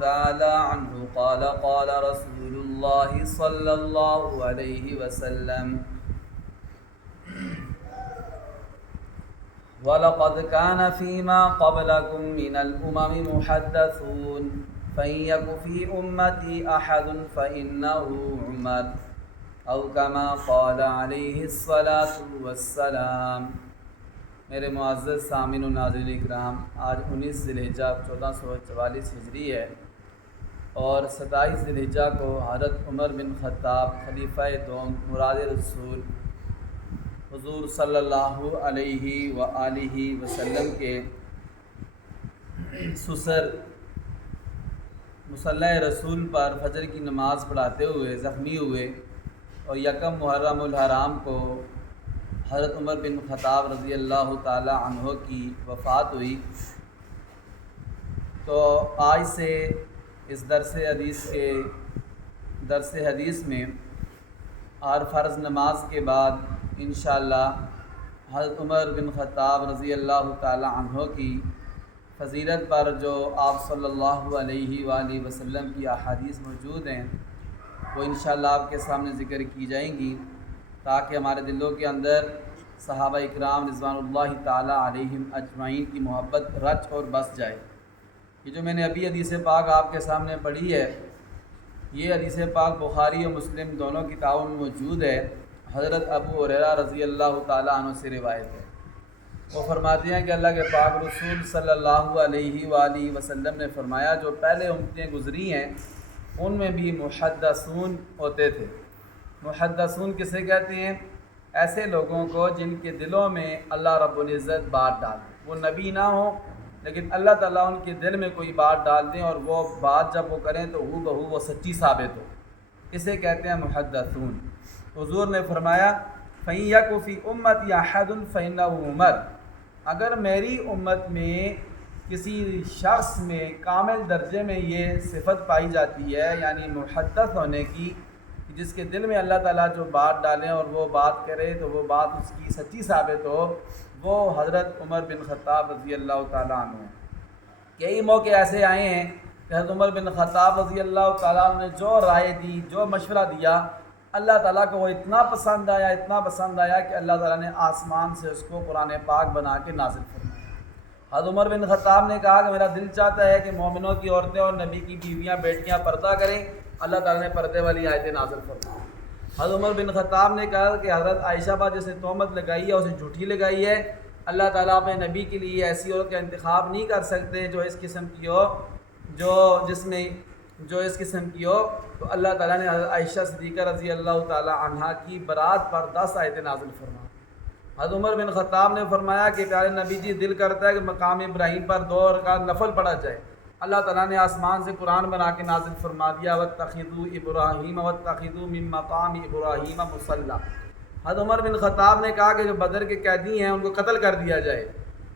تعالى عنه قال قال رسول الله صلى الله عليه وسلم وَلَقَدْ كَانَ فِيمَا قَبْلَكُم مِّنَ الْأُمَمِ مُحَدَّثُونَ فَإِن يَكُ فِي أُمَّتِي أَحَدٌ فَإِنَّهُ عُمَرٌ أَوْ كَمَا قَالَ عَلَيْهِ الصَّلَاةُ وَالسَّلَامُ۔ میرے معزز سامعین و ناظرین اکرام، آج 19 ذی الحجہ 1444 ہجری ہے اور 27 ذی الحجہ کو حضرت عمر بن خطاب خلیفہ دوم مراد رسول حضور صلی اللہ علیہ وآلہ وسلم کے سسر مصلی رسول پر فجر کی نماز پڑھاتے ہوئے زخمی ہوئے اور یکم محرم الحرام کو حضرت عمر بن خطاب رضی اللہ تعالی عنہ کی وفات ہوئی۔ تو آج سے اس درس حدیث میں اور فرض نماز کے بعد انشاءاللہ حضرت عمر بن خطاب رضی اللہ تعالی عنہ کی فضیلت پر جو آپ صلی اللہ علیہ وآلہ وسلم کی احادیث موجود ہیں وہ انشاءاللہ آپ کے سامنے ذکر کی جائیں گی، تاکہ ہمارے دلوں کے اندر صحابہ اکرام رضوان اللہ تعالی علیہم اجمعین کی محبت رچ اور بس جائے۔ یہ جو میں نے ابھی حدیث پاک آپ کے سامنے پڑھی ہے، یہ حدیث پاک بخاری اور مسلم دونوں کتابوں میں موجود ہے۔ حضرت ابو ہریرہ رضی اللہ تعالیٰ عنہ سے روایت ہے، وہ فرماتے ہیں کہ اللہ کے پاک رسول صلی اللہ علیہ وآلہ وسلم نے فرمایا، جو پہلے امتیں گزری ہیں ان میں بھی محدثون ہوتے تھے۔ محدثون کسے کہتے ہیں؟ ایسے لوگوں کو جن کے دلوں میں اللہ رب العزت بات ڈال دے، وہ نبی نہ ہوں لیکن اللہ تعالیٰ ان کے دل میں کوئی بات ڈال دیں اور وہ بات جب وہ کریں تو ہو بہو وہ سچی ثابت ہو، اسے کہتے ہیں محدثون۔ حضور نے فرمایا فَإِن يَكُ فِي أُمَّتِي أَحَدٌ فَإِنَّهُ عُمَرٌ، اگر میری امت میں کسی شخص میں کامل درجے میں یہ صفت پائی جاتی ہے، یعنی محدث ہونے کی، جس کے دل میں اللہ تعالیٰ جو بات ڈالیں اور وہ بات کرے تو وہ بات اس کی سچی ثابت ہو، وہ حضرت عمر بن خطاب رضی اللہ تعالیٰ عنہ ہیں۔ کئی موقع ایسے آئے ہیں کہ حضرت عمر بن خطاب رضی اللہ تعالیٰ عنہ نے جو رائے دی، جو مشورہ دیا، اللہ تعالیٰ کو وہ اتنا پسند آیا کہ اللہ تعالیٰ نے آسمان سے اس کو قرآن پاک بنا کے نازل فرمایا۔ حضرت عمر بن خطاب نے کہا کہ میرا دل چاہتا ہے کہ مومنوں کی عورتیں اور نبی کی بیویاں بیٹیاں پردہ کریں، اللہ تعالیٰ نے پردے والی آیتیں نازل فرمائی۔ حضرت عمر بن خطاب نے کہا کہ حضرت عائشہ با جسے تہمت لگائی ہے اسے جھوٹی لگائی ہے، اللہ تعالیٰ اپنے نبی کے لیے ایسی عورت کا انتخاب نہیں کر سکتے جو اس قسم کی ہو، جو اس قسم کی ہو۔ تو اللہ تعالیٰ نے حضرت عائشہ صدیقہ رضی اللہ تعالیٰ عنہ کی برات پر 10 آیتیں نازل فرمائیں۔ حضرت عمر بن خطاب نے فرمایا کہ پیارے نبی جی، دل کرتا ہے کہ مقام ابراہیم پر 2 رکعت نفل پڑھا جائے۔ اللہ تعالیٰ نے آسمان سے قرآن بنا کے نازل فرما دیا، وَاتَّخِذُوا إِبْرَاهِيمَ وَاتَّخِذُوا مِن مَّقَامِ إِبْرَاهِيمَ مُصَلًّى۔ حضرت عمر بن خطاب نے کہا کہ جو بدر کے قیدی ہیں ان کو قتل کر دیا جائے،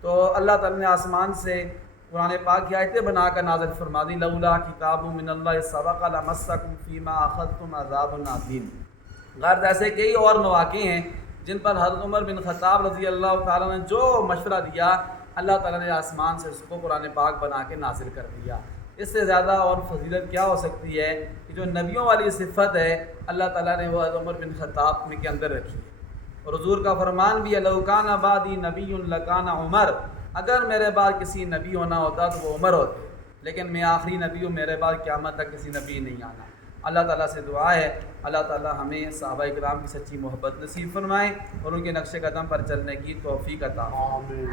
تو اللہ تعالیٰ نے آسمان سے قرآن پاک کی آیتیں بنا کر نازل فرما دی، لولا کتاب من اللہ سبق لمسکم فیما اخذتم عذاب عظیم۔ غرض ایسے کئی اور مواقع ہیں جن پر حضرت عمر بن خطاب رضی اللہ تعالیٰ نے جو مشورہ دیا، اللہ تعالیٰ نے آسمان سے اس کو قرآن پاک بنا کے نازل کر دیا۔ اس سے زیادہ اور فضیلت کیا ہو سکتی ہے کہ جو نبیوں والی صفت ہے اللہ تعالیٰ نے وہ حضرت عمر بن خطاب کے اندر رکھی ہے۔ اور حضور کا فرمان بھی ہے، لو کان بعدی نبی لکان عمر، اگر میرے بعد کسی نبی ہونا ہوتا تو وہ عمر ہوتے، لیکن میں آخری نبی ہوں، میرے بعد قیامت تک کسی نبی نہیں آنا۔ اللہ تعالیٰ سے دعا ہے اللہ تعالیٰ ہمیں صحابہ اکرام کی سچی محبت نصیب فرمائے اور ان کے نقش قدم پر چلنے کی توفیق عطا فرمائے۔